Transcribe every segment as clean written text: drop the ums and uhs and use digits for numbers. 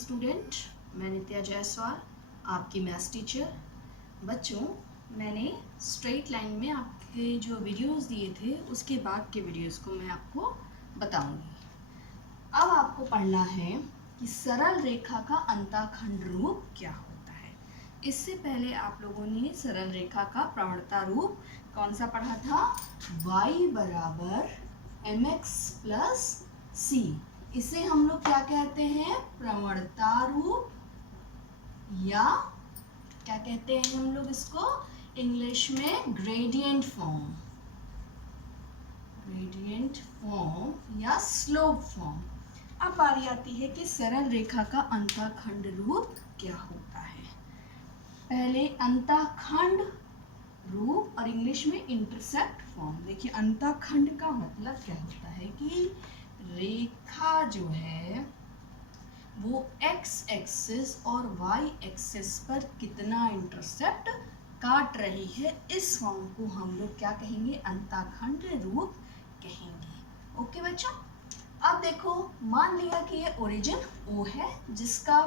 Student, मैं नित्या जायसवाल, आपकी maths teacher. बच्चों, मैंने स्ट्रेट लाइन में आपके जो वीडियोस दिए थे उसके बाद के वीडियोस को मैं आपको बताऊंगी। अब आपको पढ़ना है कि सरल रेखा का अंतःखंड रूप क्या होता है। इससे पहले आप लोगों ने सरल रेखा का प्रवणता रूप कौन सा पढ़ा था? y बराबर mx प्लस सी। इसे हम लोग क्या कहते हैं? प्रवणता रूप, या क्या कहते हैं हम लोग इसको इंग्लिश में? ग्रेडियंट फॉर्म, ग्रेडियंट फॉर्म या स्लोप फॉर्म। अब बारी आती है कि सरल रेखा का अंतःखंड रूप क्या होता है। पहले अंतःखंड रूप और इंग्लिश में इंटरसेप्ट फॉर्म। देखिए, अंतःखंड का मतलब क्या होता है कि रेखा जो है वो x एक्सिस और y एक्सिस पर कितना इंटरसेप्ट काट रही है, इस फॉर्म को हम लोग क्या कहेंगे? अंतःखंड रूप कहेंगे। ओके बच्चों, अब देखो, मान लिया कि ये ओरिजिन O है जिसका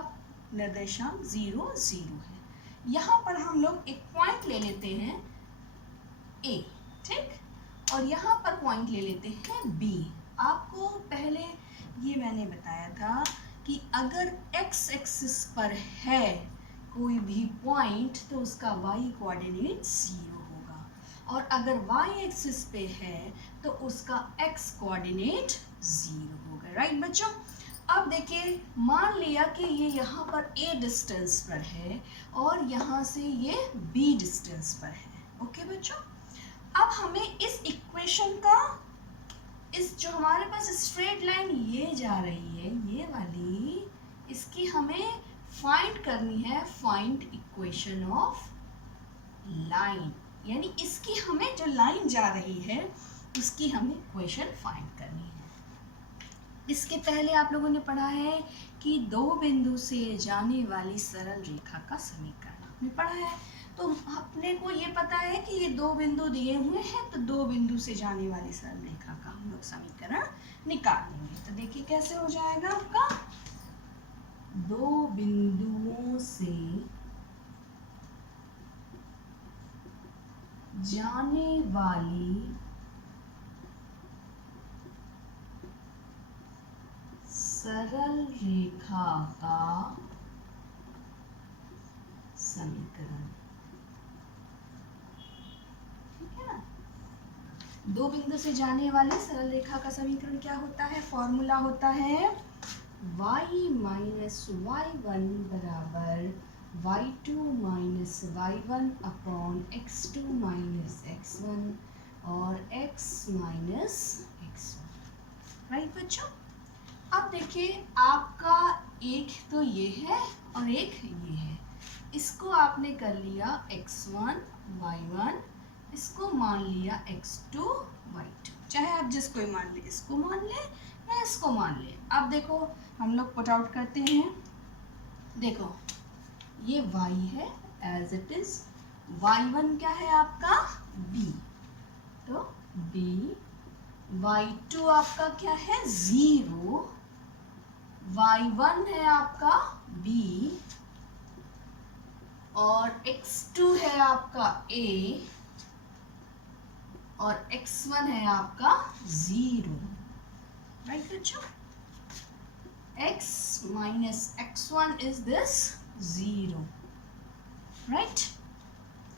निर्देशांक 0 0 है। यहाँ पर हम लोग एक पॉइंट ले लेते हैं A, ठीक, और यहाँ पर पॉइंट ले लेते हैं B। आपको पहले ये मैंने बताया था कि अगर x एक्सिस पर है कोई भी पॉइंट तो उसका y कोऑर्डिनेट 0 होगा, और अगर y एक्सिस पे है तो उसका x कोऑर्डिनेट 0 होगा। राइट बच्चों, अब देखिए, मान लिया कि ये यहाँ पर a डिस्टेंस पर है और यहाँ से ये b डिस्टेंस पर है। ओके बच्चों, अब हमें इस इक्वेशन का, इस जो हमारे पास स्ट्रेट लाइन ये जा रही है, ये वाली, इसकी हमें फाइंड करनी है। फाइंड इक्वेशन ऑफ लाइन, यानी इसकी हमें जो लाइन जा रही है उसकी हमें इक्वेशन फाइंड करनी है। इसके पहले आप लोगों ने पढ़ा है कि दो बिंदु से जाने वाली सरल रेखा का समीकरण आपने पढ़ा है। तो अपने को ये पता है कि ये दो बिंदु दिए हुए हैं, तो दो बिंदु से जाने वाली सरल रेखा का हम लोग समीकरण निकाल लेंगे। तो देखिए कैसे हो जाएगा आपका, दो बिंदुओं से जाने वाली सरल रेखा का समीकरण। ठीक है ना? दो बिंदु से जाने वाली सरल रेखा का समीकरण क्या होता है? फॉर्मूला होता है y माइनस y1 बराबर y2 minus y1 upon x2 minus x1 और x माइनस x1। राइट बच्चों, अब देखिए, आपका एक तो ये है और एक ये है। इसको आपने कर लिया x1 y1, इसको मान लिया x2 y2। चाहे आप जिसको ही मान ले, इसको मान ले या इसको मान ले। अब देखो, हम लोग पुट आउट करते हैं। देखो, ये y है एज इट इज, y1 क्या है आपका? b, तो b, y2 आपका क्या है? 0, y1 है आपका b, और x2 है आपका a, और x1 है आपका 0। राइट बच्चों, x minus x1 is this 0। Right,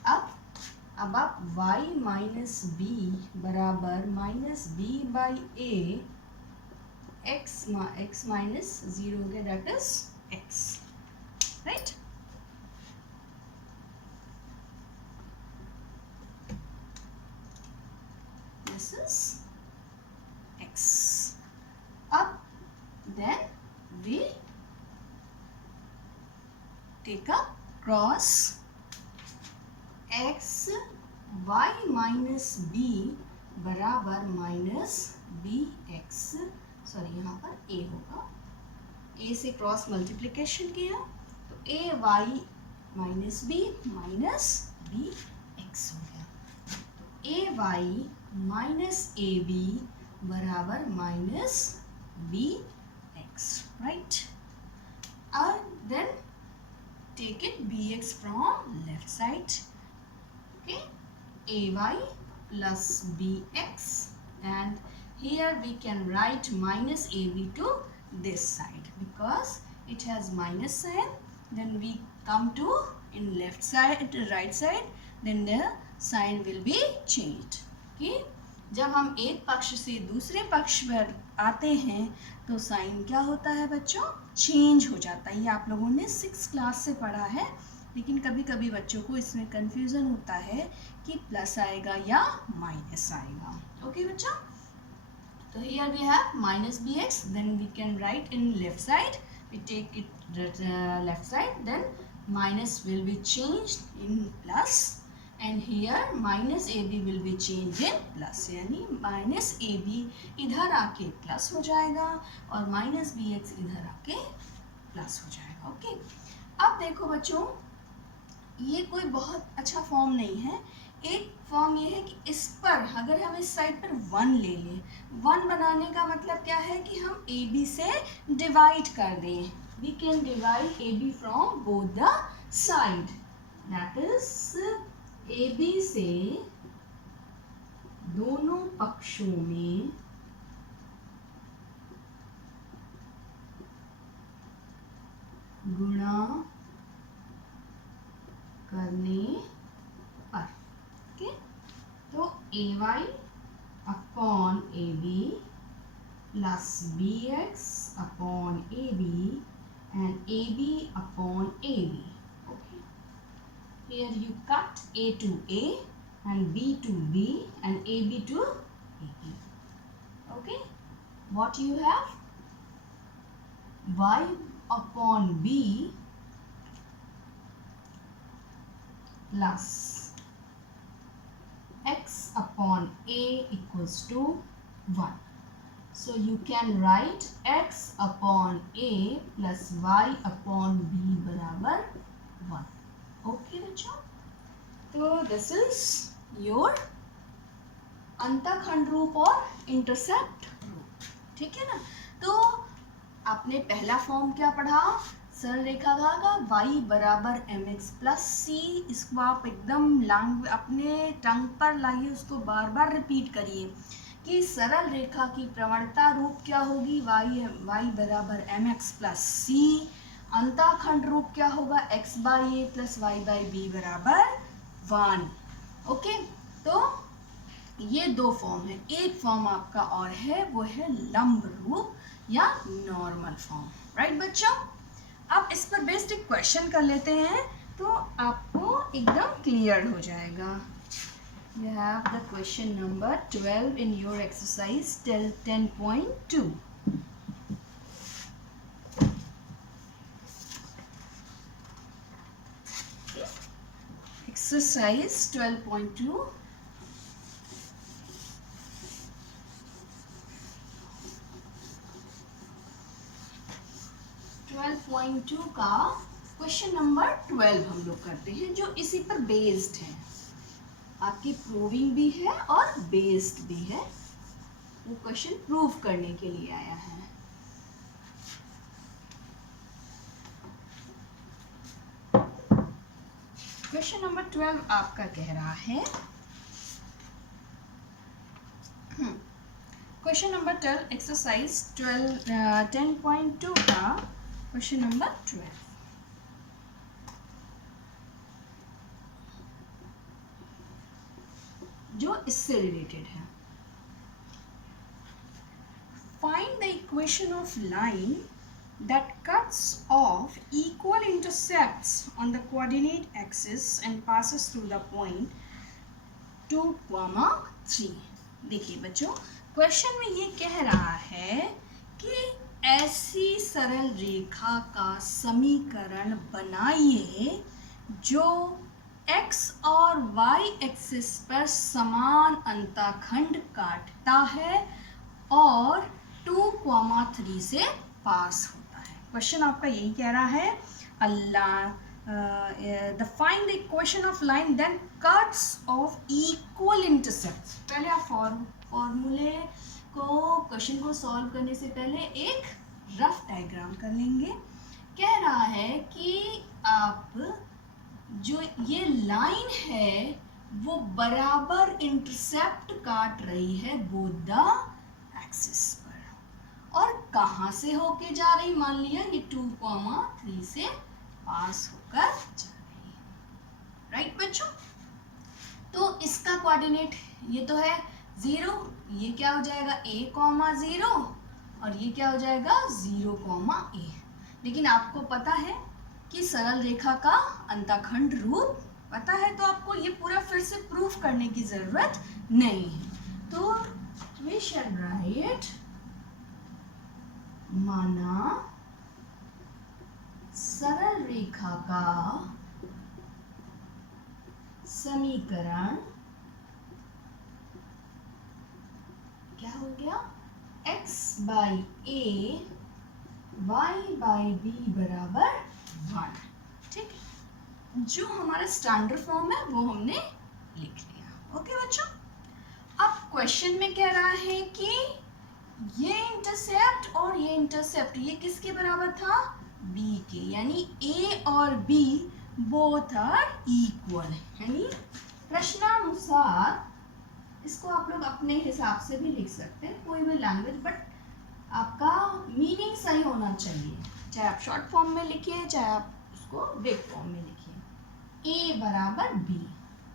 अब आप y माइनस b बराबर minus b by a, x minus 0 हो गया, that is x। Right, this is x. Up, then we take a cross x y minus b बराबर minus b x, sorry यहाँ पर a होगा, a से cross multiplication किया तो a y minus b minus b x हो गया। तो a y minus a b बराबर माइनस बी एक्स। राइट, अब take it bx from left side. Okay, ay plus bx, and here we can write minus ab to this side because it has minus sign. Then we come to in left side, right side, then the sign will be changed. Okay, जब हम एक पक्ष से दूसरे पक्ष पर आते हैं तो साइन क्या होता है बच्चों, चेंज हो जाता है. ये आप लोगों ने 6th क्लास से पढ़ा है, लेकिन कभी कभी बच्चों को इसमें कंफ्यूजन होता है कि प्लस आएगा या माइनस आएगा. ओके बच्चों, तो here we have minus bx, then we can write in left side, we take it left side, then minus will be changed in plus, and here minus ab will be changed in plus, यानी minus ab इधर आके plus हो जाएगा और minus bx इधर आके plus हो जाएगा. ओके, अब देखो बच्चों, ये कोई बहुत अच्छा फॉर्म नहीं है. एक फॉर्म ये है कि इस पर अगर हम इस साइड पर 1 ले लें, 1 बनाने का मतलब क्या है कि हम ए बी से डिवाइड कर दें. We can divide A B from both the side, that is A B से दोनों पक्षों में गुणा करने पर. ओके, तो A Y upon A B plus B X upon A B and A B upon A B. Okay, here you cut A to A and B to B and A B to A B. Okay, what you have, y upon b plus x upon a equals to 1. So you can write x upon a plus y upon b बराबर 1. Okay बच्चों, तो this is your अंतःखंड रूप और intercept रूप. ठीक है ना. तो आपने पहला फॉर्म क्या पढ़ा, सरल रेखा का y बराबर mx प्लस सी. इसको आप एकदम अपने टंग पर लाइए, उसको बार बार रिपीट करिए कि सरल रेखा की प्रवणता रूप क्या होगी, y बराबर mx प्लस सी. अंतःखंड रूप क्या होगा, x by a plus y by b बराबर 1. ओके, तो ये दो फॉर्म है. एक फॉर्म आपका और है, वो है लंब रूप या नॉर्मल फॉर्म. राइट बच्चों, अब इस पर बेस्ड एक क्वेश्चन कर लेते हैं तो आपको एकदम क्लियर हो जाएगा. You have the question number 12 in your exercise 10.2. Exercise 12.2. का क्वेश्चन नंबर 12 हम लोग करते हैं, जो इसी पर बेस्ड है. आपकी प्रूविंग भी है और बेस्ड भी है. वो क्वेश्चन प्रूव करने के लिए आया है. क्वेश्चन नंबर 12 आपका कह रहा है, क्वेश्चन नंबर 12 एक्सरसाइज 10.2 का क्वेश्चन नंबर 12. जो इससे रिलेटेड है. Find the equation of line that cuts off equal intercepts on the coordinate axis and passes through the point 2,3. देखिए बच्चों, क्वेश्चन में ये कह रहा है कि ऐसी सरल रेखा का समीकरण बनाइए जो x और y एक्सिस पर समान अंतःखंड काटता है और 2,3 से पास होता है. क्वेश्चन आपका यही कह रहा है. The find the equation of line then cuts off equal intercepts. पहले आप फॉर्मूले को, क्वेश्चन को सॉल्व करने से पहले एक रफ डायग्राम कर लेंगे. कह रहा है कि अब जो ये लाइन है वो बराबर इंटरसेप्ट काट रही है बोथ द एक्सिस पर। और कहाँ से होके जा रही, मान लिया ये 2,3 से पास होकर जा रही है। राइट बच्चों, तो इसका कोऑर्डिनेट ये तो है 0, ये क्या हो जाएगा a,0 और ये क्या हो जाएगा 0,a। लेकिन आपको पता है कि सरल रेखा का अंतःखंड रूप पता है, तो आपको ये पूरा फिर से प्रूफ करने की जरूरत नहीं है। तो वी शैल राइट, माना सरल रेखा का समीकरण क्या हो गया, x/a y/b बराबर 1। ठीक है, जो हमारा स्टैंडर्ड फॉर्म है वो हमने लिख लिया। ओके बच्चों, अब क्वेश्चन में कह रहा है कि ये इंटरसेप्ट और ये इंटरसेप्ट ये किसके बराबर था, b के, यानी a और b बोथ आर इक्वल, यानी प्रश्नानुसार इसको आप लोग अपने हिसाब से भी लिख सकते हैं, कोई भी लैंग्वेज, बट आपका मीनिंग सही होना चाहिए। चाहे आप शॉर्ट फॉर्म में लिखिए, चाहे आप उसको बिग फॉर्म में लिखिए। a बराबर b,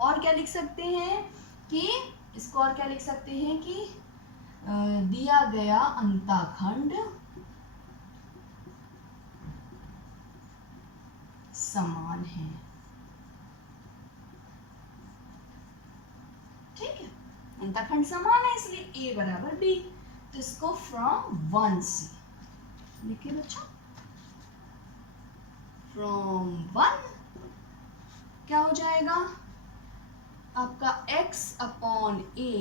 और क्या लिख सकते हैं कि इसको, और क्या लिख सकते हैं कि दिया गया अंतःखंड समान है। ठीक है, अंतःखंड समान है इसलिए a बराबर b। तो इसको फ्रॉम 1 से लिखिए बच्चों, फ्रॉम 1 क्या हो जाएगा आपका x/a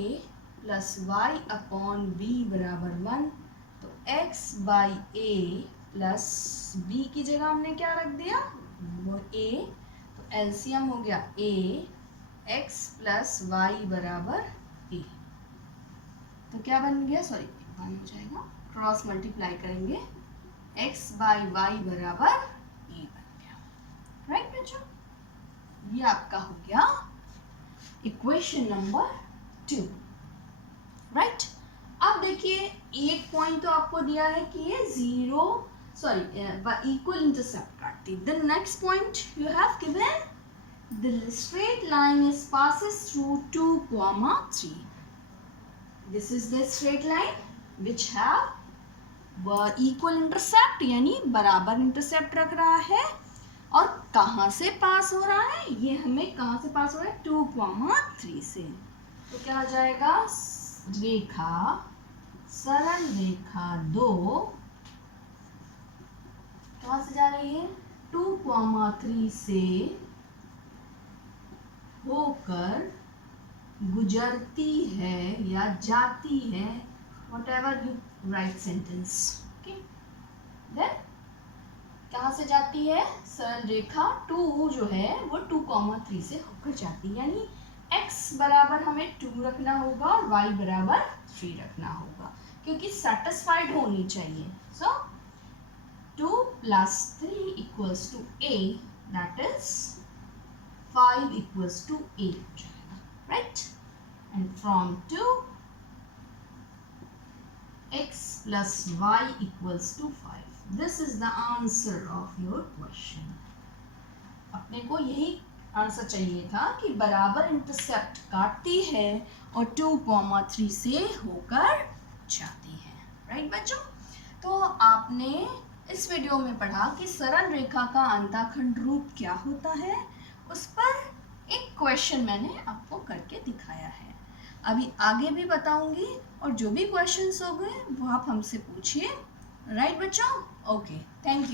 प्लस y/b बराबर 1। तो x/a प्लस b की जगह हमने क्या रख दिया, वो a, तो एलसीएम हो गया a, x प्लस y बराबर a। तो क्या बन गया, सॉरी 1 हो जाएगा, क्रॉस मल्टीप्लाई करेंगे, x/y बराबर a बन गया। राइट बच्चों, ये आपका हो गया इक्वेशन नंबर 2। राइट, अब देखिए एक पॉइंट तो आपको दिया है कि ये इक्वल इंटरसेप्ट काटती है। The next point you have given, the straight line is passes through 2,3. This is the straight line which have equal intercept, यानी बराबर इंटरसेप्ट रख रहा है। और कहाँ से पास हो रहा है, ये हमें कहाँ से पास हो रहा है 2,3 से। तो क्या हो जाएगा, रेखा सरल रेखा 2 कहाँ से जा रही है, 2,3 से होकर गुजरती है या जाती है, whatever you write sentence, okay? Then कहाँ से जाती है, सरल रेखा 2 जो है वो 2,3 से होकर जाती है, यानी x बराबर हमें 2 रखना होगा और y बराबर 3 रखना होगा, क्योंकि सेटिस्फाइड होनी चाहिए। सो 2 + 3 = a, that is 5 = 8, right? And from 2 x plus y = 5. This is the answer of your question. अपने को यही आंसर चाहिए था कि बराबर इंटरसेप्ट काटती है और 2,3 से होकर जाती है। राइट बच्चों, तो आपने इस वीडियो में पढ़ा कि सरल रेखा का अंतःखंड रूप क्या होता है, उस पर एक क्वेश्चन मैंने आपको करके दिखाया है। अभी आगे भी बताऊंगी, और जो भी क्वेश्चंस हो गए वो आप हमसे पूछिए। राइट बच्चों, ओके, थैंक यू।